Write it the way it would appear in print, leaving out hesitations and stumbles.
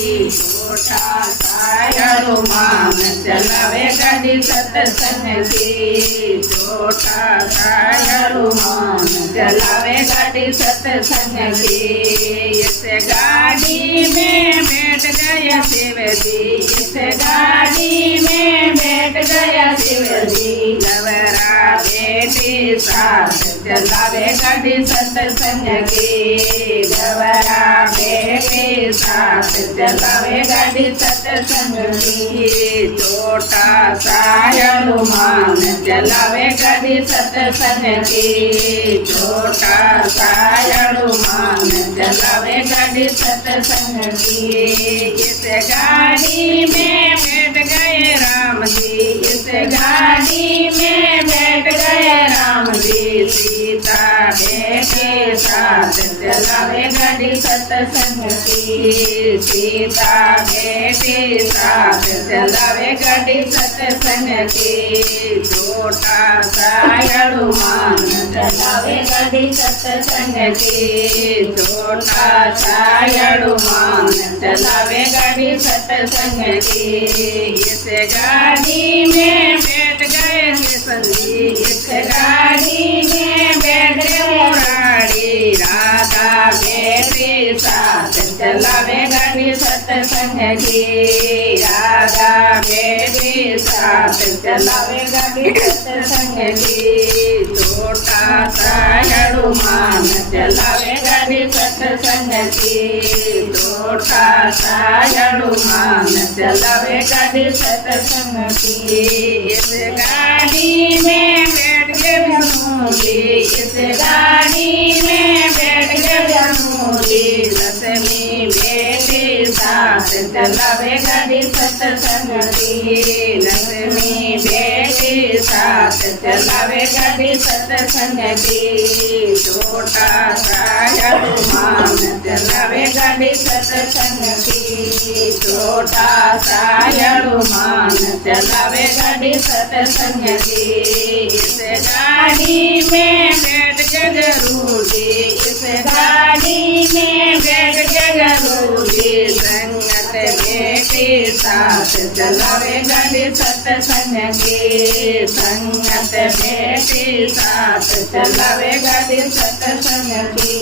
छोटा सायरो मान चलावे गाड़ी सत्संग की। छोटा सायरो मान चलावे गाड़ी सत्संग की। इस गाड़ी में बैठ गया शिव जी। इस गाड़ी में बैठ गया शिव जी। गवरा बेटी साथ चलावे गाड़ी सत्संग की। गवरा बेटी साथ चलावे गाड़ी सत्संग की। छोटा सायरो मान चलावे गाड़ी सत्संग की। छोटा सायरो मान चलावे गाड़ी सत्संग की। इस गाड़ी में बैठ गए राम जी। इस गाड़ी में बैठ गए राम जी। सीता बेटे साथ चलावे गाड़ी सत्संग की। सीता बेटे साथ चलावे गाड़ी सत्संग की। छोटा सायरो मान चलावे गाड़ी सत्संग की। छोटा सायरो मान चलावे गाड़ी सत्संग की। इस गाड़ी में बैठ गए किशन जी। इस गाड़ी में बैठ गए रानी राधा बेटे साथ चलावे गाड़ी सत्संग की। राधा बेटे साथ चलावे गाड़ी सत्संग की। छोटा सायरो मान चलावे गाड़ी सत्संग की। छोटा सायरो मान चलावे गाड़ी सत्संग की। इस गाड़ी में बैठ के विष्णु जी। इस गाड़ी में बैठ के विष्णु जी। लक्ष्मी बेटे साथ चलावे गाड़ी सत्संग की। लक्ष्मी बेटे साथ चलावे गाड़ी सत्संग की। छोटा सायरो मान चलावे गाड़ी सत्संग की। छोटा सायरो मान चलावे गाड़ी सत्संग की। इस गाड़ी में बैठ के गुरु जी। इस गाड़ी में बैठ के गुरु जी। संगत बेटे साथ चलावे गाड़ी सत्संग की। संगत बेटे साथ चलावे गाड़ी सत्संग की।